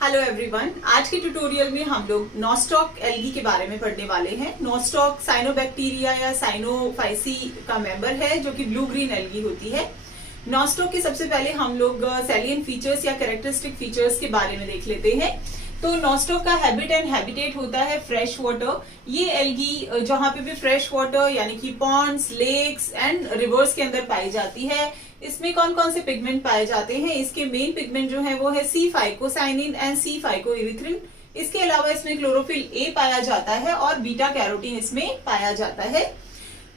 Hello everyone, आज के tutorial में हम लोग नॉस्टॉक एल्गी के बारे में पढ़ने वाले हैं। नॉस्टॉक साइनोबैक्टीरिया या साइनोफाइसी का मेंबर है जो कि ब्लू ग्रीन एल्गी होती है। नॉस्टॉक के सबसे पहले हम लोग सैलियन फीचर्स या कैरेक्टरिस्टिक फीचर्स के बारे में देख लेते हैं। तो नॉस्टॉक का हैबिट एंड हैबिटेट होता है फ्रेश वाटर। ये एल्गी जहां पे भी फ्रेश वाटर यानी कि पॉन्ड्स, लेक्स एंड रिवर्स के अंदर पाई जाती है। इसमें कौन कौन से पिगमेंट पाए जाते हैं? इसके मेन पिगमेंट जो है वो है सी फाइकोसाइनिन एंड सी फाइकोइरिथ्रिन। इसके अलावा इसमें क्लोरोफिल ए पाया जाता है और बीटा कैरोटीन इसमें पाया जाता है।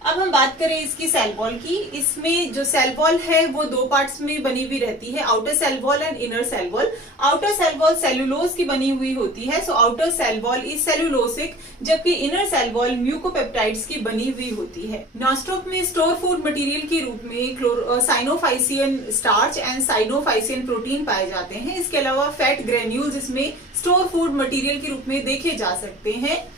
अब हम बात करें इसकी सेल वॉल की। इसमें जो सेल वॉल है वो दो पार्ट्स में बनी हुई रहती है, outer cell wall and inner cell wall. Outer cell wall cellulose की बनी हुई होती है, so outer cell wall is cellulosic, जबकि इनर सेल वॉल म्यूकोपेप्टाइड्स की बनी हुई होती है। नॉस्टॉक में स्टोर फूड मटेरियल के रूप में cyanophycean starch and cyanophycean protein पाए जाते हैं। इसके अलावा फैट ग्रेन्यूल्स इसमें स्टोर फूड मटेरियल के रूप में देखे जा सकते हैं।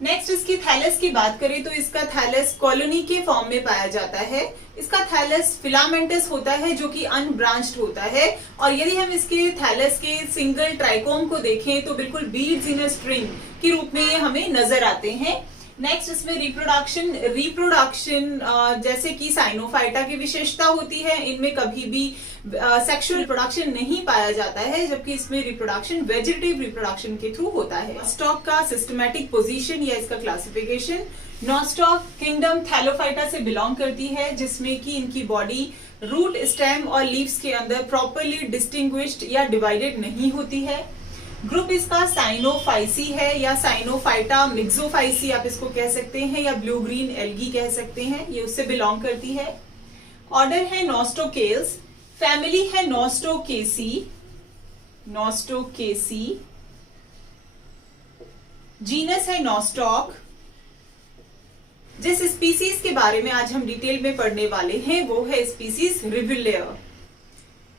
नेक्स्ट इसकी थैलस की बात करें तो इसका थैलस कॉलोनी के फॉर्म में पाया जाता है। इसका थैलस फिलामेंटस होता है जो कि अनब्रांच्ड होता है, और यदि हम इसके थैलस के सिंगल ट्राइकोम को देखें तो बिल्कुल बीड्स इन अ स्ट्रिंग के रूप में ये हमें नजर आते हैं। नेक्स्ट इसमें रिप्रोडक्शन जैसे कि साइनोफाइटा की विशेषता होती है, इनमें कभी भी सेक्सुअल रिप्रोडक्शन नहीं पाया जाता है, जबकि इसमें रिप्रोडक्शन वेजिटेटिव रिप्रोडक्शन के थ्रू होता है। नॉस्टॉक का सिस्टमैटिक पोजीशन या इसका क्लासिफिकेशन, नॉस्टॉक किंगडम थैलोफाइटा से बिलोंग करती है, जिसमें कि इनकी बॉडी रूट, स्टेम और लीव्स के अंदर प्रॉपरली डिस्टिंग्विश्ड या डिवाइडेड नहीं होती है। ग्रुप इसका साइनोफाइसी है या साइनोफाइटा मिक्सोफाइसी आप इसको कह सकते हैं, या ब्लू ग्रीन एल्गी कह सकते हैं, ये उससे बिलोंग करती है। ऑर्डर है नॉस्टोकेल्स, फैमिली है नॉस्टोकेसी, जीनस है नॉस्टॉक। जिस स्पीसीज के बारे में आज हम डिटेल में पढ़ने वाले हैं वो है स्पीसीज रिविलियर।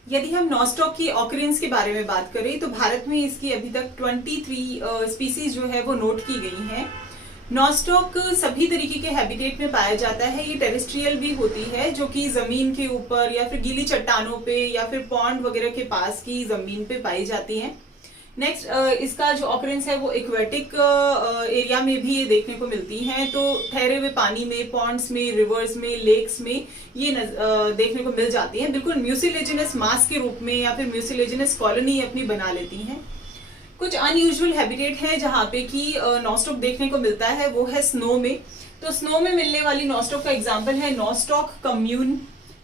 यदि हम नॉस्टॉक की ऑकरेंस के बारे में बात करें तो भारत में इसकी अभी तक 23 स्पीसीज जो है वो नोट की गई हैं। नॉस्टॉक सभी तरीके के हैबिटेट में पाया जाता है। ये टेरेस्ट्रियल भी होती है, जो कि जमीन के ऊपर या फिर गीली चट्टानों पे या फिर पॉन्ड वगैरह के पास की जमीन पे पाई जाती है। नेक्स्ट इसका जो ऑकरेंस है वो एक्वेटिक एरिया में भी ये देखने को मिलती हैं। तो ठहरे हुए पानी में, पॉन्ड्स में, रिवर्स में, लेक्स में ये देखने को मिल जाती हैं। बिल्कुल म्यूसिलेजिनस मास के रूप में या फिर म्यूसिलेजिनस कॉलोनी अपनी बना लेती हैं। कुछ अनयूजुअल हैबिटेट है जहाँ पे कि नॉस्टॉक देखने को मिलता है, वो है स्नो में। तो स्नो में मिलने वाली नॉस्टॉक का एग्जाम्पल है नॉस्टॉक कम्यून।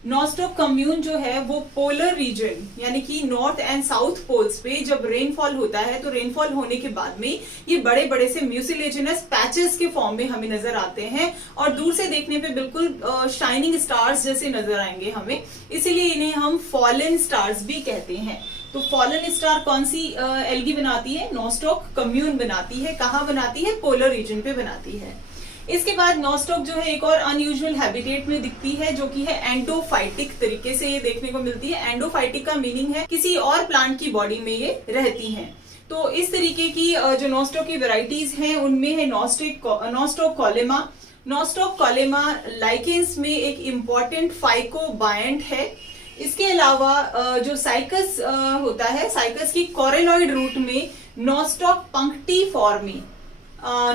नॉस्टॉक कम्यून जो है वो पोलर रीजन यानी कि नॉर्थ एंड साउथ पोल्स पे जब रेनफॉल होता है तो रेनफॉल होने के बाद में ये बड़े बड़े से म्यूसिलेजिनस पैचेस के फॉर्म में हमें नजर आते हैं, और दूर से देखने पे बिल्कुल शाइनिंग स्टार्स जैसे नजर आएंगे हमें, इसीलिए इन्हें हम फॉलन स्टार्स भी कहते हैं। तो फॉलन स्टार कौन सी एल्गी बनाती है? नॉस्टॉक कम्यून बनाती है। कहाँ बनाती है? पोलर रीजन पे बनाती है। इसके बाद नॉस्टॉक जो है एक और अनयूजुअल हैबिटेट में दिखती है, जो कि है एंडोफाइटिक तरीके से ये देखने को मिलती है। एंडोफाइटिक का मीनिंग है किसी और प्लांट की बॉडी में ये रहती हैं। तो इस तरीके की जो नॉस्टॉक की वेराइटीज हैं उनमें है नॉस्टॉक कॉलेमा। नॉस्टॉक कॉलेमा लाइकेंस में एक इम्पॉर्टेंट फाइकोबायंट है। इसके अलावा जो साइकस होता है, साइकस की कोरेलॉइड रूट में नॉस्टॉक पंक्टिफॉर्मी,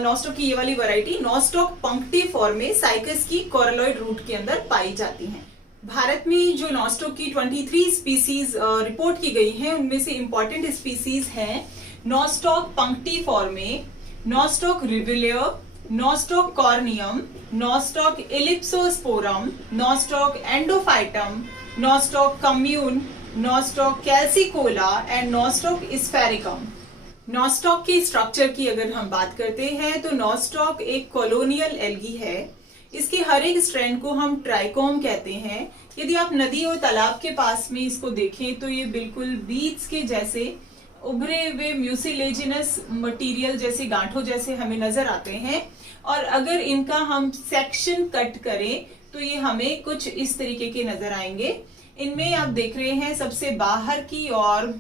नॉस्टॉक की ये वाली वैरायटी नॉस्टॉक पंक्टिफॉर्मे साइकस की कोरेलॉइड रूट के अंदर पाई जाती हैं। भारत में जो नॉस्टॉक की 23 स्पीसीज रिपोर्ट की गई हैं उनमें से इंपॉर्टेंट स्पीसीज हैं Nostoc punctiforme, Nostoc rivulare, Nostoc carneum, Nostoc ellipsosporum, Nostoc endophytum, Nostoc commune, Nostoc calcicola and Nostoc sphaericum. Nostoc के स्ट्रक्चर की अगर हम बात करते हैं तो नॉस्टॉक एक कॉलोनियल एल्गी है। इसके हर एक स्ट्रैंड को हम ट्राइकोम कहते हैं। यदि आप नदी और तालाब के पास में इसको देखें तो ये बिल्कुल बीड्स के जैसे उभरे हुए म्यूसिलेजिनस मटेरियल जैसे गांठों जैसे हमें नजर आते हैं, और अगर इनका हम सेक्शन कट करें तो ये हमें कुछ इस तरीके के नजर आएंगे। इनमें आप देख रहे हैं सबसे बाहर की और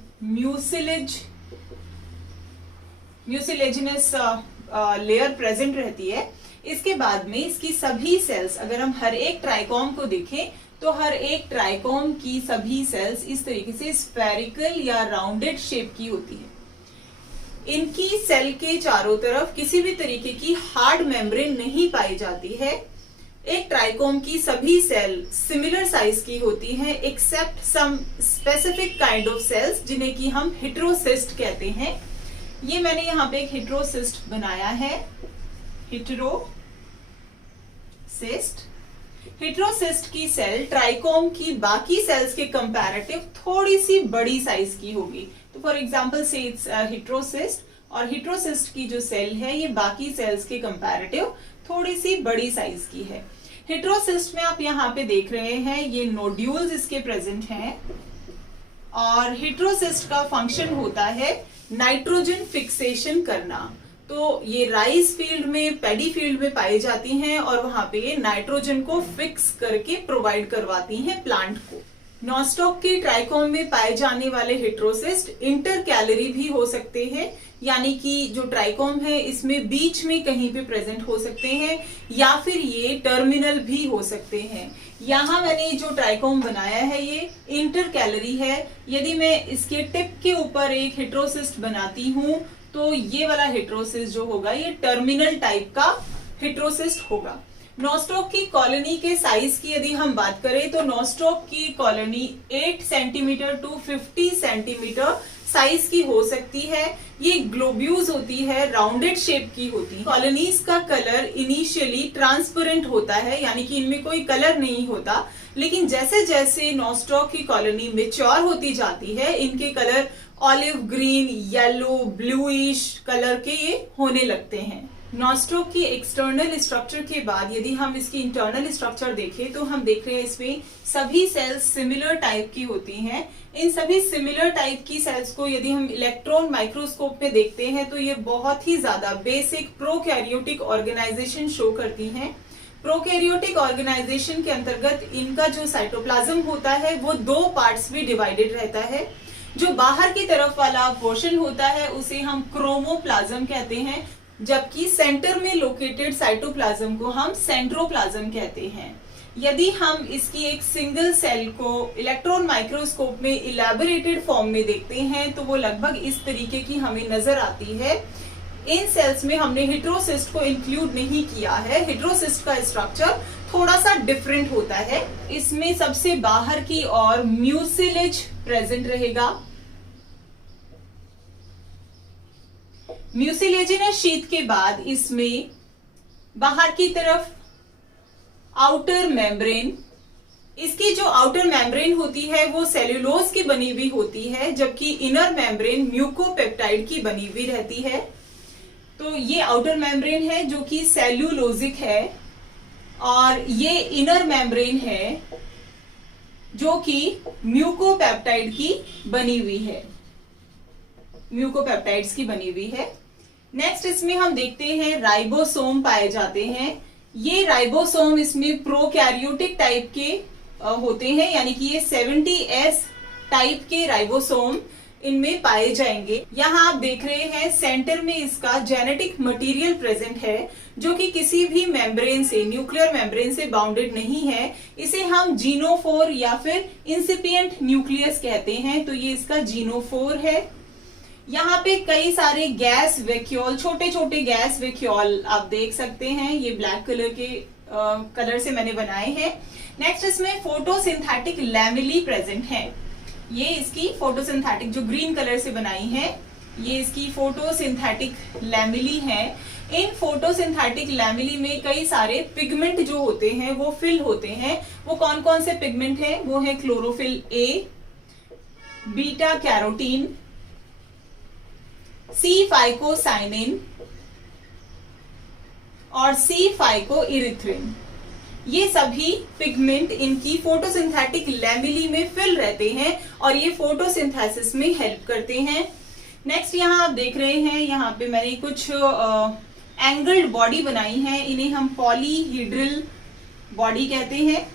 म्यूसिलेजिनस लेयर प्रेजेंट रहती है। इसके बाद में इसकी सभी सेल्स, अगर हम हर एक ट्राइकोम को देखें तो हर एक ट्राइकोम की सभी सेल्स इस तरीके से स्फेरिकल या राउंडेड शेप की होती है। इनकी सेल के चारों तरफ किसी भी तरीके की हार्ड मेम्ब्रेन नहीं पाई जाती है। एक ट्राइकोम की सभी सेल सिमिलर साइज की होती हैं except some specific kind of cells जिन्हें कि हम हेटेरोसिस्ट कहते हैं। ये मैंने यहाँ पे एक हेटेरोसिस्ट बनाया है, हेटेरोसिस्ट की सेल ट्राइकोम की बाकी सेल्स के कंपैरेटिव थोड़ी सी बड़ी साइज की होगी। तो फॉर एग्जांपल से इट्स हेटेरोसिस्ट, और हेटेरोसिस्ट की जो सेल है ये बाकी सेल्स के कंपैरेटिव थोड़ी सी बड़ी साइज की है। हेटेरोसिस्ट में आप यहाँ पे देख रहे हैं ये नोड्यूल्स इसके प्रेजेंट हैं, और हेटेरोसिस्ट का फंक्शन होता है नाइट्रोजन फिक्सेशन करना। तो ये राइस फील्ड में, पैडी फील्ड में पाई जाती हैं और वहां पे ये नाइट्रोजन को फिक्स करके प्रोवाइड करवाती हैं प्लांट को। नॉस्टॉक के ट्राइकोम में पाए जाने वाले हेटेरोसिस्ट इंटरकैलरी भी हो सकते हैं, यानी कि जो ट्राइकोम है इसमें बीच में कहीं पे प्रेजेंट हो सकते हैं, या फिर ये टर्मिनल भी हो सकते हैं। यहाँ मैंने जो ट्राइकोम बनाया है ये इंटरकैलरी है। यदि मैं इसके टिप के ऊपर एक हेटेरोसिस्ट बनाती हूँ तो ये वाला हेटेरोसिस्ट जो होगा ये टर्मिनल टाइप का हेटेरोसिस्ट होगा। नॉस्टॉक की कॉलोनी के साइज की यदि हम बात करें तो नॉस्टॉक की colony 8 centimetre to 50 centimetre size की हो सकती है। ये ग्लोब्यूल्स होती है, राउंडेड शेप की होती है। कॉलोनीज का कलर इनिशियली ट्रांसपेरेंट होता है, यानी कि इनमें कोई कलर नहीं होता, लेकिन जैसे जैसे नॉस्टॉक की कॉलोनी मैच्योर होती जाती है इनके colour olive green, yellow, bluish colour के ये होने लगते हैं। नॉस्टॉक की एक्सटर्नल स्ट्रक्चर के बाद यदि हम इसकी इंटरनल स्ट्रक्चर देखें तो हम देख रहे हैं इसमें सभी सेल्स सिमिलर टाइप की होती हैं। इन सभी सिमिलर टाइप की सेल्स को यदि हम इलेक्ट्रॉन माइक्रोस्कोप में देखते हैं तो ये बहुत ही ज्यादा बेसिक प्रोकैरियोटिक ऑर्गेनाइजेशन शो करती हैं। प्रोकैरियोटिक ऑर्गेनाइजेशन के अंतर्गत इनका जो साइटोप्लाज्म होता है वो 2 पार्ट्स में डिवाइडेड रहता है। जो बाहर की तरफ वाला पोर्शन होता है उसे हम क्रोमोप्लाज्म कहते हैं, जबकि सेंटर में लोकेटेड साइटोप्लाज्म को हम सेंट्रोप्लाज्म कहते हैं। यदि हम इसकी एक सिंगल सेल को इलेक्ट्रॉन माइक्रोस्कोप में इलैबोरेटेड फॉर्म में देखते हैं तो वो लगभग इस तरीके की हमें नजर आती है। इन सेल्स में हमने हेटेरोसिस्ट को इंक्लूड नहीं किया है। हेटेरोसिस्ट का स्ट्रक्चर थोड़ा सा डिफरेंट होता है। इसमें सबसे बाहर की ओर म्यूसिलेज प्रेजेंट रहेगा। म्यूसिलेजिनस शीथ के बाद इसमें बाहर की तरफ आउटर मेम्ब्रेन, इसकी जो आउटर मेम्ब्रेन होती है वो सेल्यूलोज की बनी हुई होती है, जबकि इनर मेम्ब्रेन म्यूकोपेप्टाइड की बनी हुई रहती है। तो ये आउटर मेम्ब्रेन है जो कि सेल्यूलोजिक है, और ये इनर मेम्ब्रेन है जो कि म्यूकोपेप्टाइड की बनी हुई है, म्यूकोपेप्टाइड्स की बनी हुई है। नेक्स्ट इसमें हम देखते हैं राइबोसोम पाए जाते हैं। ये राइबोसोम इसमें प्रोकैरियोटिक टाइप के होते हैं, यानी कि ये 70S टाइप के राइबोसोम इनमें पाए जाएंगे। यहाँ आप देख रहे हैं सेंटर में इसका जेनेटिक मटेरियल प्रेजेंट है जो कि किसी भी मेम्ब्रेन से, न्यूक्लियर मेम्ब्रेन से बाउंडेड नहीं है। इसे हम जीनोफोर या फिर इंसिपिएंट न्यूक्लियस कहते हैं। तो ये इसका जीनोफोर है। यहाँ पे कई सारे गैस वैक्यूल, छोटे छोटे गैस वैक्यूल आप देख सकते हैं। ये ब्लैक कलर के कलर से मैंने बनाए हैं। नेक्स्ट इसमें फोटोसिंथेटिक लैमेली प्रेजेंट है। ये इसकी फोटोसिंथेटिक जो ग्रीन कलर से बनाई है, ये इसकी फोटोसिंथेटिक लैमेली है। इन फोटोसिंथेटिक लैमेली में कई सारे पिगमेंट जो होते हैं वो फिल होते हैं। वो कौन कौन से पिगमेंट हैं? वो है chlorophyll A, beta carotene, C phycocyanin और सी फाइकोइरिथ्रिन। ये सभी पिगमेंट इनकी फोटोसिंथेटिक लैमेली में फिल रहते हैं और ये फोटोसिंथेसिस में हेल्प करते हैं। नेक्स्ट यहाँ आप देख रहे हैं, यहाँ पे मैंने कुछ एंगल्ड बॉडी बनाई है। इन्हें हम पॉलीहीड्रल बॉडी कहते हैं,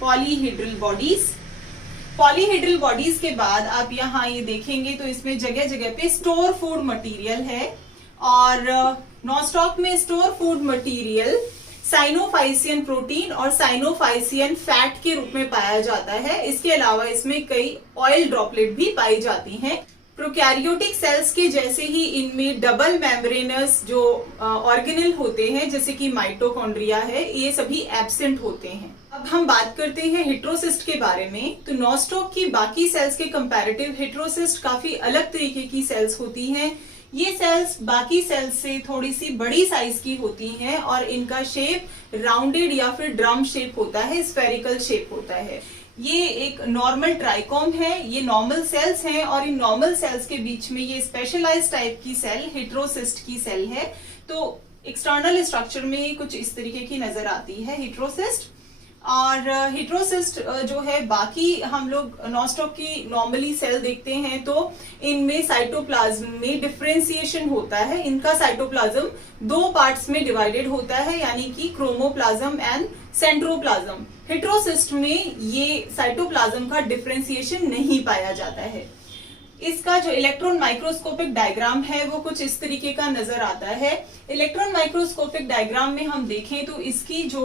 पॉलीहीड्रल बॉडीज। पॉलीहीड्रल बॉडीज के बाद आप यहाँ ये देखेंगे तो इसमें जगह जगह पे स्टोर फूड मटेरियल है, और नॉस्टॉक में store food material cyanophycean protein और साइनोफाइसियन फैट के रूप में पाया जाता है। इसके अलावा इसमें कई ऑयल ड्रॉपलेट भी पाई जाती हैं। प्रोकैरियोटिक सेल्स के जैसे ही इनमें डबल मेम्ब्रेनस जो ऑर्गेनेल होते हैं, जैसे कि माइटोकॉन्ड्रिया है, ये सभी एब्सेंट होते हैं। अब हम बात करते हैं हेटेरोसिस्ट के बारे में। तो नॉस्टॉक की बाकी सेल्स के कंपैरेटिव हेटेरोसिस्ट काफी अलग तरीके की सेल्स होती हैं। ये सेल्स बाकी सेल्स से थोड़ी सी बड़ी साइज की होती हैं और इनका शेप राउंडेड या फिर ड्रम शेप होता है, स्फेरिकल शेप होता है। ये एक नॉर्मल ट्राइकोम है, ये नॉर्मल सेल्स हैं और इन नॉर्मल सेल्स के बीच में ये स्पेशलाइज्ड टाइप की सेल हेटेरोसिस्ट की सेल है। तो एक्सटर्नल स्ट्रक्चर में कुछ इस तरीके की नजर आती है हेटेरोसिस्ट। और हेटेरोसिस्ट जो है, बाकी हम लोग नॉस्टॉक की नॉर्मली सेल देखते हैं तो इनमें साइटोप्लाज्म में डिफरेंशिएशन होता है। इनका साइटोप्लाज्म दो पार्ट्स में डिवाइडेड होता है, यानी कि क्रोमोप्लाज्म एंड सेंट्रोप्लाज्म। हेटेरोसिस्ट में ये साइटोप्लाज्म का डिफरेंशिएशन नहीं पाया जाता है। इसका जो इलेक्ट्रॉन माइक्रोस्कोपिक डायग्राम है वो कुछ इस तरीके का नजर आता है। इलेक्ट्रॉन माइक्रोस्कोपिक डायग्राम में हम देखें तो इसकी जो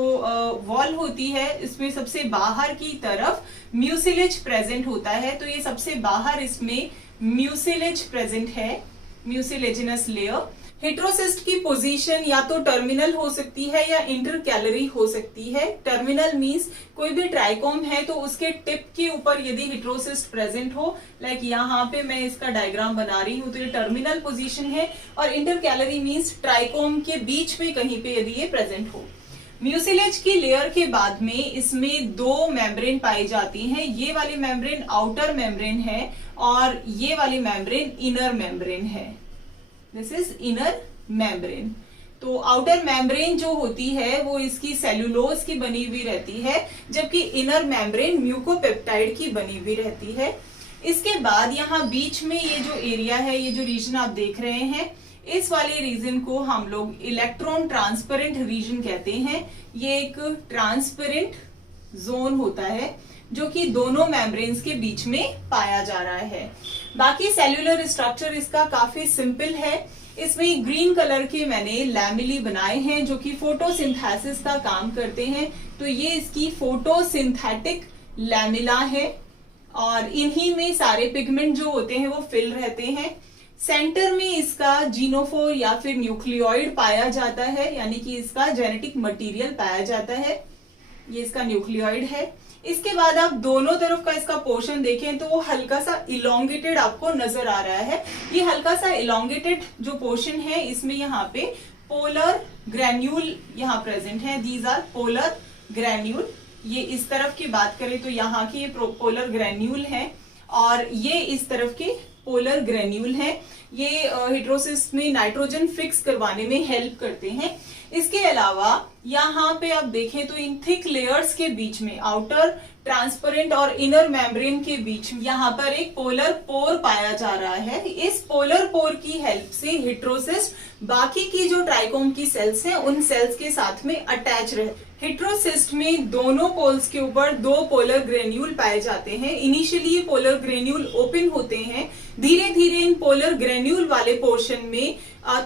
वॉल होती है, इसमें सबसे बाहर की तरफ म्यूसिलेज प्रेजेंट होता है। तो ये सबसे बाहर इसमें म्यूसिलेज प्रेजेंट है, म्यूसिलेजिनस लेयर। हेटेरोसिस्ट की पोजीशन या तो टर्मिनल हो सकती है या इंटरकैलरी हो सकती है। टर्मिनल मींस कोई भी ट्राइकोम है तो उसके टिप के ऊपर यदि हेटेरोसिस्ट प्रेजेंट हो, लाइक यहाँ पे मैं इसका डायग्राम बना रही हूं तो ये टर्मिनल पोजीशन है। और इंटरकैलरी मींस ट्राइकोम के बीच में कहीं पे यदि ये प्रेजेंट हो। म्यूसिलेज की लेयर के बाद में इसमें दो मेम्ब्रेन पाई जाती हैं। ये वाली मेम्ब्रेन आउटर मेम्ब्रेन है और ये वाली मेम्ब्रेन इनर मेम्ब्रेन है। This is inner membrane. तो आउटर मेम्ब्रेन जो होती है वो इसकी सेल्यूलोज की बनी हुई रहती है, जबकि इनर मेम्ब्रेन म्यूकोपेप्टाइड की बनी हुई रहती है। इसके बाद यहाँ बीच में ये जो एरिया है, ये जो रीजन आप देख रहे हैं, इस वाले रीजन को हम लोग इलेक्ट्रॉन ट्रांसपेरेंट रीजन कहते हैं। ये एक ट्रांसपेरेंट जोन होता है जो कि दोनों मेम्ब्रेन्स के बीच में पाया जा रहा है। बाकी सेल्यूलर स्ट्रक्चर इसका काफी सिंपल है। इसमें ग्रीन कलर के मैंने लैमिली बनाए हैं जो कि फोटोसिंथेसिस का काम करते हैं। तो ये इसकी फोटोसिंथेटिक लैमिला है और इन्हीं में सारे पिगमेंट जो होते हैं वो फिल रहते हैं। सेंटर में इसका जीनोफोर या फिर न्यूक्लियोइड पाया जाता है, यानी कि इसका जेनेटिक मटेरियल पाया जाता है। ये इसका न्यूक्लियोइड है। इसके बाद आप दोनों तरफ का इसका पोर्शन देखें तो वो हल्का सा इलोंगेटेड आपको नजर आ रहा है। ये हल्का सा इलोंगेटेड जो पोर्शन है, इसमें यहाँ पे पोलर ग्रैन्यूल यहाँ प्रेजेंट है। These are polar granule. ये इस तरफ की बात करें तो यहाँ के ये पोलर ग्रैन्यूल है और ये इस तरफ के पोलर ग्रैन्यूल है। ये हेटेरोसिस में नाइट्रोजन फिक्स करवाने में हेल्प करते हैं। इसके अलावा यहाँ पे आप देखें तो इन थिक लेयर्स के बीच में, आउटर ट्रांसपेरेंट और इनर मेम्ब्रेन के बीच में यहाँ पर एक पोलर पोर पाया जा रहा है। इस पोलर पोर की हेल्प से हेटेरोसिस्ट बाकी की जो ट्राइकोम की सेल्स हैं उन सेल्स के साथ में अटैच रहे। हेटेरोसिस्ट में दोनों पोल्स के ऊपर दो पोलर ग्रेन्यूल पाए जाते हैं। इनिशियली ये पोलर ग्रेन्यूल ओपन होते हैं, धीरे धीरे इन पोलर ग्रेन्यूल वाले पोर्शन में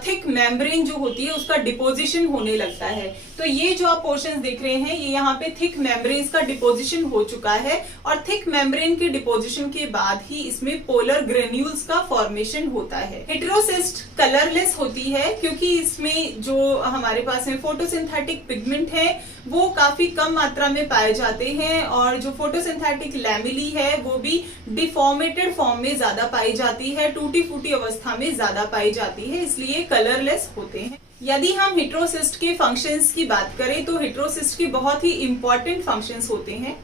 थिक मेम्ब्रेन जो होती है उसका डिपोजिशन होने लगता है। तो ये जो आप पोर्शंस देख रहे हैं, ये यहाँ पे थिक मेम्ब्रेन्स का डिपोजिशन हो चुका है और थिक मेम्ब्रेन के डिपोजिशन के बाद ही इसमें पोलर ग्रेन्यूल्स का फॉर्मेशन होता है। हेटेरोसिस्ट कलरलेस होती है क्योंकि इसमें जो हमारे पास में फोटोसिंथेटिक पिगमेंट है वो काफी कम मात्रा में पाए जाते हैं और जो फोटोसिंथेटिक लैमिली है वो भी डिफॉर्मेटेड फॉर्म में ज्यादा पाई जाती है, टूटी फूटी अवस्था में ज्यादा पाई जाती है, इसलिए कलरलेस होते हैं। यदि हम हेटेरोसिस्ट के फंक्शंस की बात करें तो हेटेरोसिस्ट के बहुत ही इंपॉर्टेंट फंक्शंस होते हैं।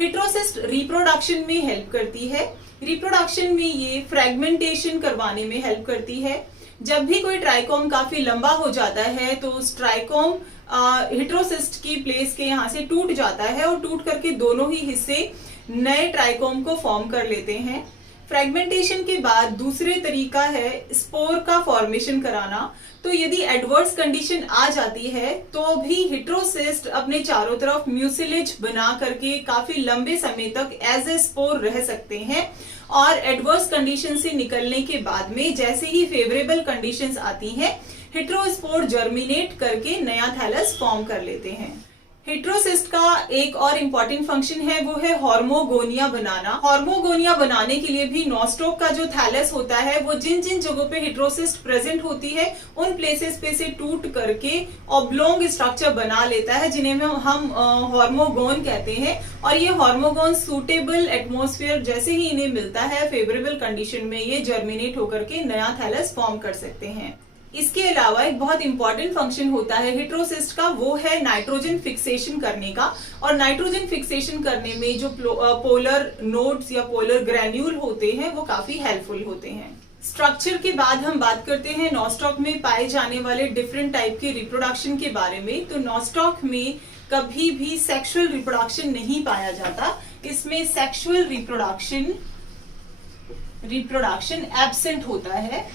हेटेरोसिस्ट रिप्रोडक्शन में हेल्प करती है। रिप्रोडक्शन में ये फ्रेगमेंटेशन करवाने में हेल्प करती है। जब भी कोई ट्राइकोम काफी लंबा हो जाता है तो उस ट्राइकोम हेटेरोसिस्ट की प्लेस के यहाँ से टूट जाता है और टूट करके दोनों ही हिस्से नए ट्राइकोम को फॉर्म कर लेते हैं। फ्रेगमेंटेशन के बाद दूसरे तरीका है स्पोर का फॉर्मेशन कराना। तो यदि एडवर्स कंडीशन आ जाती है तो भी हेटेरोसिस्ट अपने चारों तरफ म्यूसिलेज बना करके काफी लंबे समय तक एज ए स्पोर रह सकते हैं और एडवर्स कंडीशन से निकलने के बाद में जैसे ही फेवरेबल कंडीशंस आती हैं हेटेरोस्पोर जर्मिनेट करके नया थैलस फॉर्म कर लेते हैं। हेट्रोसिस्ट का एक और इम्पॉर्टेंट फंक्शन है, वो है हॉर्मोगोनिया बनाना। हॉर्मोगोनिया बनाने के लिए भी नॉस्टॉक का जो थैलस होता है वो जिन जिन जगहों पे हेट्रोसिस्ट प्रेजेंट होती है उन प्लेसेस पे से टूट करके ऑब्लोंग स्ट्रक्चर बना लेता है, जिन्हें हम हॉर्मोगोन कहते हैं। और ये हॉर्मोगोन सूटेबल एटमोस्फेयर जैसे ही इन्हें मिलता है, फेवरेबल कंडीशन में, ये जर्मिनेट होकर के नया थैलस फॉर्म कर सकते हैं। इसके अलावा एक बहुत इंपॉर्टेंट फंक्शन होता है हेट्रोसिस्ट का, वो है नाइट्रोजन फिक्सेशन करने का। और नाइट्रोजन फिक्सेशन करने में जो पोलर नोड्स या पोलर ग्रैन्यूल होते हैं वो काफी हेल्पफुल होते हैं। स्ट्रक्चर के बाद हम बात करते हैं नॉस्टॉक में पाए जाने वाले डिफरेंट टाइप के रिप्रोडक्शन के बारे में। तो नॉस्टॉक में कभी भी सेक्सुअल रिप्रोडक्शन नहीं पाया जाता, इसमें सेक्सुअल रिप्रोडक्शन एब्सेंट होता है।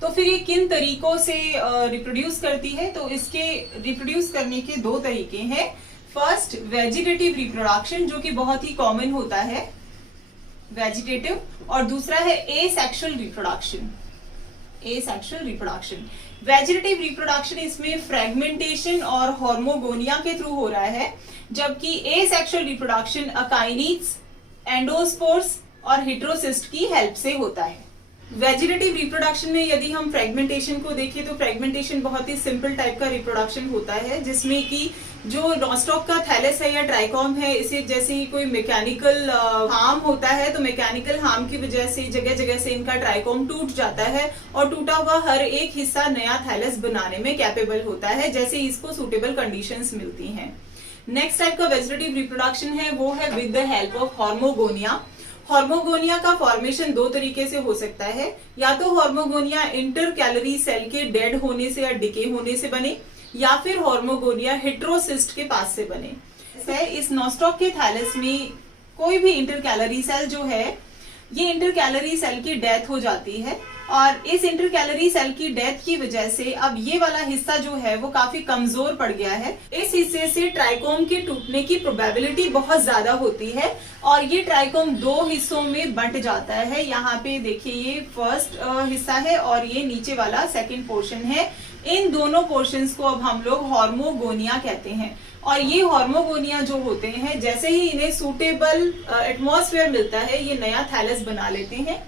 तो फिर ये किन तरीकों से रिप्रोड्यूस करती है? तो इसके रिप्रोड्यूस करने के दो तरीके हैं। फर्स्ट, वेजिटेटिव रिप्रोडक्शन, जो कि बहुत ही कॉमन होता है, वेजिटेटिव। और दूसरा है एसेक्सुअल रिप्रोडक्शन। वेजिटेटिव रिप्रोडक्शन, इसमें फ्रेगमेंटेशन और हॉर्मोगोनिया के थ्रू हो रहा है, जबकि एसेक्सुअल रिप्रोडक्शन अकाइनिड्स, एंडोस्पोर्स और हेट्रोसिस्ट की हेल्प से होता है। वेजिटेटिव रिप्रोडक्शन में यदि हम फ्रेगमेंटेशन को देखें तो फ्रेगमेंटेशन बहुत ही सिंपल टाइप का रिप्रोडक्शन होता है, जिसमें कि जो नॉस्टॉक का थैलस है या ट्राइकॉम है, इसे जैसे ही कोई मैकेनिकल हार्म होता है तो मैकेनिकल हार्म की वजह से जगह जगह से इनका ट्राइकॉम टूट जाता है और टूटा हुआ हर एक हिस्सा नया थैलस बनाने में कैपेबल होता है, जैसे इसको सूटेबल कंडीशंस मिलती हैं। नेक्स्ट टाइप का वेजिटेटिव रिप्रोडक्शन है वो है with the help of hormogonia. Hormogonia का फॉर्मेशन दो तरीके से हो सकता है, या तो हॉर्मोगोनिया इंटर कैलोरी सेल के डेड होने से या डिके होने से बने, या फिर हॉर्मोगोनिया हेट्रोसिस्ट के पास से बने। इस नॉस्टॉक के थैलस में कोई भी इंटर कैलोरी सेल जो है, ये इंटर कैलोरी सेल की डेथ हो जाती है और इस इंटर कैलोरी सेल की डेथ की वजह से अब ये वाला हिस्सा जो है वो काफी कमजोर पड़ गया है। इस हिस्से से ट्राइकोम के टूटने की प्रोबेबिलिटी बहुत ज्यादा होती है और ये ट्राइकोम दो हिस्सों में बंट जाता है। यहाँ पे देखिए, ये फर्स्ट हिस्सा है और ये नीचे वाला सेकंड पोर्शन है। इन दोनों पोर्शंस को अब हम लोग हॉर्मोगोनिया कहते हैं। और ये हॉर्मोगोनिया जो होते हैं, जैसे ही इन्हें सूटेबल एटमॉस्फेयर मिलता है, ये नया थैलस बना लेते हैं।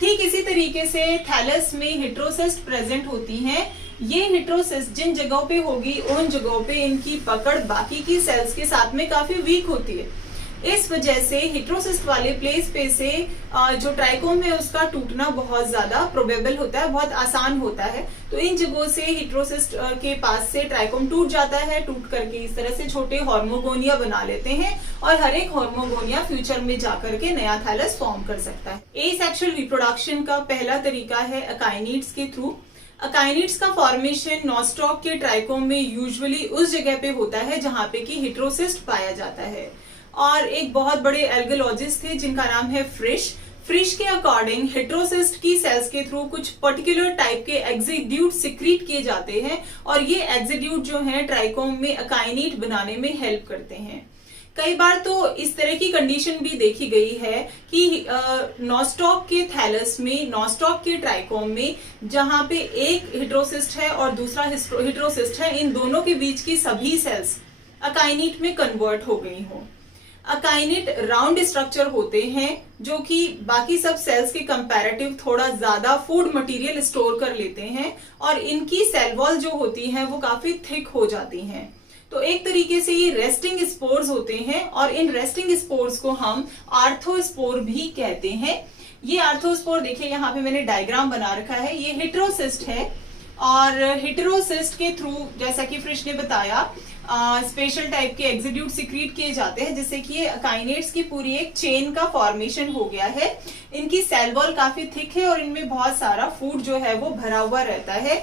ठीक इसी तरीके से थैलस में हेट्रोसिस्ट प्रेजेंट होती हैं। ये हेट्रोसिस्ट जिन जगहों पे होगी उन जगहों पे इनकी पकड़ बाकी की सेल्स के साथ में काफी वीक होती है। इस वजह से हेट्रोसिस्ट वाले प्लेस पे से जो ट्राइकोम है उसका टूटना बहुत ज्यादा प्रोबेबल होता है, बहुत आसान होता है। तो इन जगहों से हेट्रोसिस्ट के पास से ट्राइकोम टूट जाता है, टूट करके इस तरह से छोटे हॉर्मोगोनिया बना लेते हैं और हर एक हॉर्मोगोनिया फ्यूचर में जाकर के नया थैलस फॉर्म कर सकता है। एसेक्सुअल रिप्रोडक्शन का पहला तरीका है अकाइनिड्स के थ्रू। अकाइनिड्स का फॉर्मेशन नॉस्टॉक के ट्राइकोम में यूजुअली उस जगह पे होता है जहां पे कि हेट्रोसिस्ट पाया जाता है। और एक बहुत बड़े एल्गोलॉजिस्ट थे जिनका नाम है फ्रिश के अकॉर्डिंग हेट्रोसिस्ट की सेल्स के थ्रू कुछ पर्टिकुलर टाइप के एक्सिड्यूट सिक्रीट किए जाते हैं और ये एक्सिड्यूट जो है ट्राइकोम में अकाइनिड बनाने में हेल्प करते हैं। कई बार तो इस तरह की कंडीशन भी देखी गई है कि नॉस्टॉक के थैलस में, नॉस्टॉक के ट्राइकोम में, जहां पे एक हेट्रोसिस्ट है और दूसरा हेट्रोसिस्ट है, इन दोनों के बीच की सभी सेल्स अकाइनिड में कन्वर्ट हो गई हो। अकाइनिड राउंड स्ट्रक्चर होते हैं जो कि बाकी सब सेल्स के कंपैरेटिव थोड़ा ज्यादा फूड मटेरियल स्टोर कर लेते हैं और इनकी सेल वॉल जो होती हैं वो काफी थिक हो जाती हैं। तो एक तरीके से ये रेस्टिंग स्पोर्स होते हैं और इन रेस्टिंग स्पोर्स को हम आर्थोस्पोर भी कहते हैं। ये आर्थोस्पोर देखिए, यहाँ पे मैंने डायग्राम बना रखा है। ये हेट्रोसिस्ट है और हेट्रोसिस्ट के थ्रू, जैसा कि फ्रिश ने बताया, स्पेशल टाइप के एक्सिड्यूट सिक्रीट किए जाते हैं जिससे कि ये अकाइनेट्स की पूरी एक चेन का फॉर्मेशन हो गया है। इनकी सेल वॉल काफी थिक है और इनमें बहुत सारा फूड जो है वो भरा हुआ रहता है।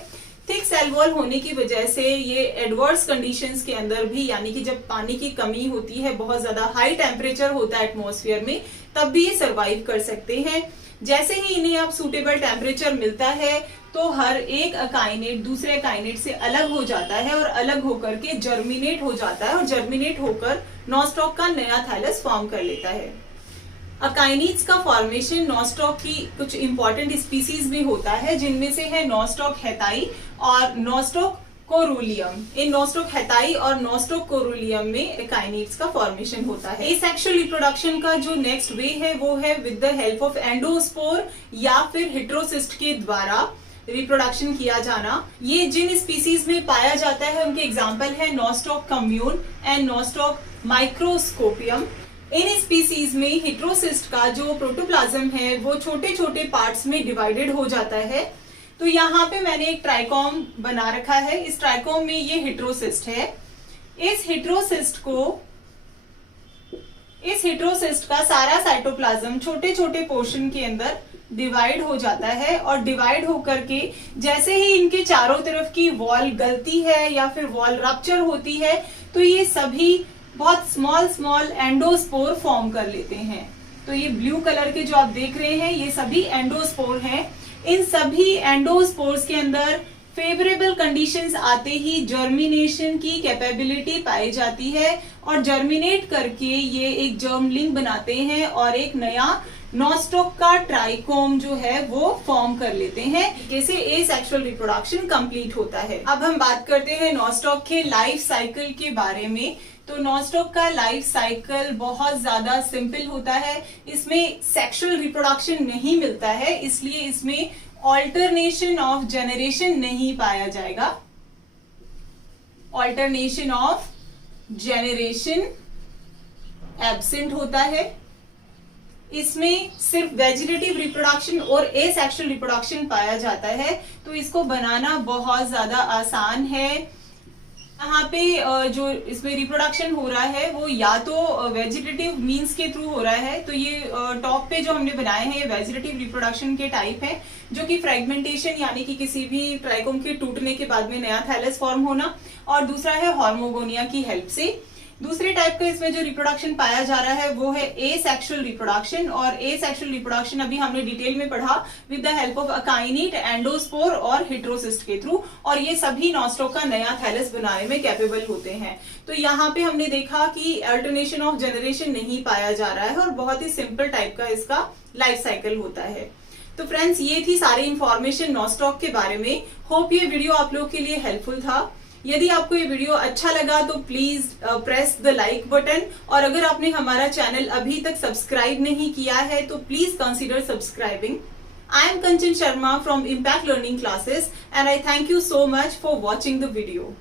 थिक सेल वॉल होने की वजह से ये एडवर्स कंडीशंस के अंदर भी, यानी कि जब पानी की कमी होती है, बहुत ज्यादा हाई टेम्परेचर होता है एटमॉस्फेयर में, तब भी ये सर्वाइव कर सकते हैं। जैसे ही इन्हें अब सूटेबल टेम्परेचर मिलता है तो हर एक अकाइनेट दूसरे अकाइनेट से अलग हो जाता है और अलग होकर के जर्मिनेट हो जाता है और जर्मिनेट होकर नॉस्टॉक का नया थैलस फॉर्म कर लेता है। अकाइनिड्स का फॉर्मेशन नॉस्टॉक की कुछ इंपॉर्टेंट स्पीसीज में होता है, जिनमें से है नॉस्टॉक हेताई और नॉस्टॉक कोरूलियम। इन नोस्टॉक हेटाई और नोस्टॉक कोरूलियम में काइनेट्स का फॉर्मेशन होता है। एसेक्सुअल रिप्रोडक्शन का जो नेक्स्ट वे है वो है with the help of endospore या फिर हेटेरोसिस्ट के द्वारा रिप्रोडक्शन किया जाना। ये जिन स्पीसीज में पाया जाता है उनके एग्जाम्पल है Nostoc commune and Nostoc microscopium. इन स्पीसीज में हेटेरोसिस्ट का जो प्रोटोप्लाज्म है वो छोटे छोटे पार्ट्स में डिवाइडेड हो जाता है। तो यहाँ पे मैंने एक ट्राइकॉम बना रखा है। इस ट्राइकॉम में ये हेटेरोसिस्ट है। इस हेटेरोसिस्ट का सारा साइटोप्लाज्म छोटे छोटे पोर्शन के अंदर डिवाइड हो जाता है और डिवाइड होकर के जैसे ही इनके चारों तरफ की वॉल गलती है या फिर वॉल रप्चर होती है तो ये सभी बहुत स्मॉल स्मॉल एंडोस्पोर फॉर्म कर लेते हैं। तो ये ब्लू कलर के जो आप देख रहे हैं ये सभी एंडोस्पोर हैं। इन सभी एंडोस्पोर्स के अंदर फेवरेबल कंडीशंस आते ही जर्मिनेशन की कैपेबिलिटी पाई जाती है और जर्मिनेट करके ये एक जर्मलिंग बनाते हैं और एक नया नोस्टॉक का ट्राइकोम जो है वो फॉर्म कर लेते हैं। जैसे एसेक्सुअल रिप्रोडक्शन कंप्लीट होता है। अब हम बात करते हैं नोस्टॉक के लाइफ साइकिल के बारे में। तो नोस्टॉक का लाइफ साइकिल बहुत ज्यादा सिंपल होता है। इसमें सेक्सुअल रिप्रोडक्शन नहीं मिलता है, इसलिए इसमें ऑल्टरनेशन ऑफ जेनरेशन नहीं पाया जाएगा। ऑल्टरनेशन ऑफ जेनरेशन एब्सेंट होता है। इसमें सिर्फ वेजिटेटिव रिप्रोडक्शन और एसेक्सुअल रिप्रोडक्शन पाया जाता है। तो इसको बनाना बहुत ज्यादा आसान है। यहाँ पे जो इसमें रिप्रोडक्शन हो रहा है वो या तो वेजिटेटिव मींस के थ्रू हो रहा है। तो ये टॉप पे जो हमने बनाए हैं ये वेजिटेटिव रिप्रोडक्शन के टाइप है, जो कि फ्रेगमेंटेशन यानी कि किसी भी ट्राइकोम के टूटने के बाद में नया थैलस फॉर्म होना, और दूसरा है हार्मोगोनिया की हेल्प से। दूसरे टाइप का इसमें जो रिप्रोडक्शन पाया जा रहा है वो है एसेक्सुअल रिप्रोडक्शन। और एसेक्सुअल रिप्रोडक्शन अभी हमने डिटेल में पढ़ा with the help of akinete, endospore और हेटेरोसिस्ट के थ्रू, और ये सभी नोस्टॉक का नया थैलस बनाने में कैपेबल होते हैं। तो यहाँ पे हमने देखा कि अल्टरनेशन ऑफ जनरेशन नहीं पाया जा रहा है और बहुत ही सिंपल टाइप का इसका लाइफ साइकिल होता है। तो फ्रेंड्स ये थी सारी इंफॉर्मेशन नोस्टॉक के बारे में। होप ये वीडियो आप लोग के लिए हेल्पफुल था। यदि आपको ये वीडियो अच्छा लगा तो please press the like button, और अगर आपने हमारा चैनल अभी तक सब्सक्राइब नहीं किया है तो please consider subscribing. I am Kanchan Sharma from impact learning classes and I thank you so much for watching the video.